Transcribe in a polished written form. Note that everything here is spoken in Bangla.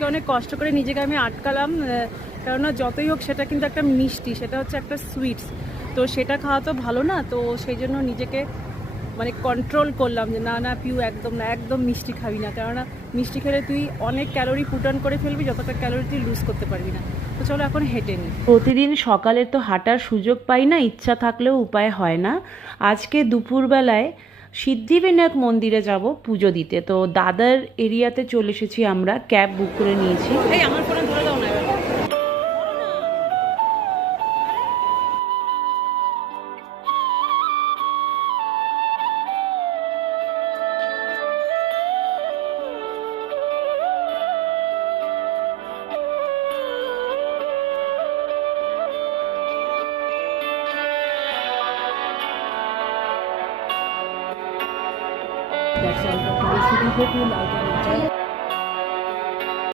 আজকে অনেক কষ্ট করে নিজেকে আমি আটকালাম, কেননা যতই হোক সেটা কিন্তু একটা মিষ্টি, সেটা হচ্ছে একটা সুইটস, তো সেটা খাওয়া তো ভালো না। তো সেই জন্য নিজেকে মানে কন্ট্রোল করলাম যে না না পিউ, একদম না, একদম মিষ্টি খাবি না, কেননা মিষ্টি খেলে তুই অনেক ক্যালোরি পুট অন করে ফেলবি, যতটা ক্যালোরি তুই লুজ করতে পারবি না। তো চলো এখন হেঁটে নিই। প্রতিদিন সকালে তো হাঁটার সুযোগ পাই না, ইচ্ছা থাকলেও উপায় হয় না। আজকে দুপুরবেলায় সিদ্ধিবিনায়ক মন্দিরে যাব পুজো দিতে, তো দাদার এরিয়াতে চলে এসেছি, আমরা ক্যাব বুক করে নিয়েছি। এই আমার ফোনে ধরে দাও না এবার। That's all. The city people like it.